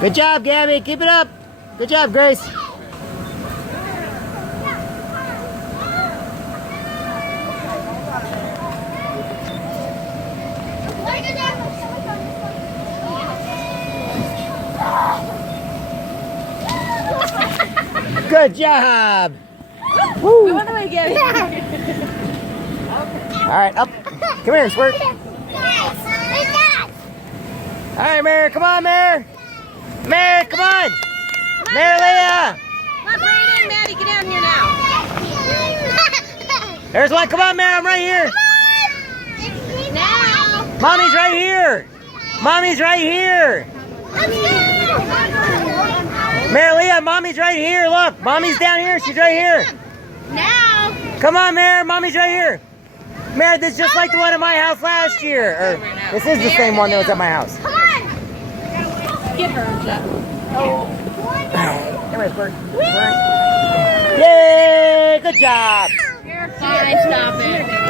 Good job, Gabby. Keep it up. Good job, Grace. Good job. Woo. Go on the way, Gabby. All right, up. Come here, Squirt. All right, Mary. Come on, Mary. Mary, come on! Mary Leah! Come on, Brandon, Maddie, get down here now. There's one. Come on, Mary, I'm right here. Now. Mommy's right here. Mommy's right here. Mary Leah, Mommy's right here. Look, Mommy's down here. She's right here. Now. Come on, Mary. Mommy's right here. Mary, this is just like the one at my house last year. Or, this is the same one that was at my house. Come on. Get her. Come here, Squirt. Yay! Good job. You're fine. Stop it.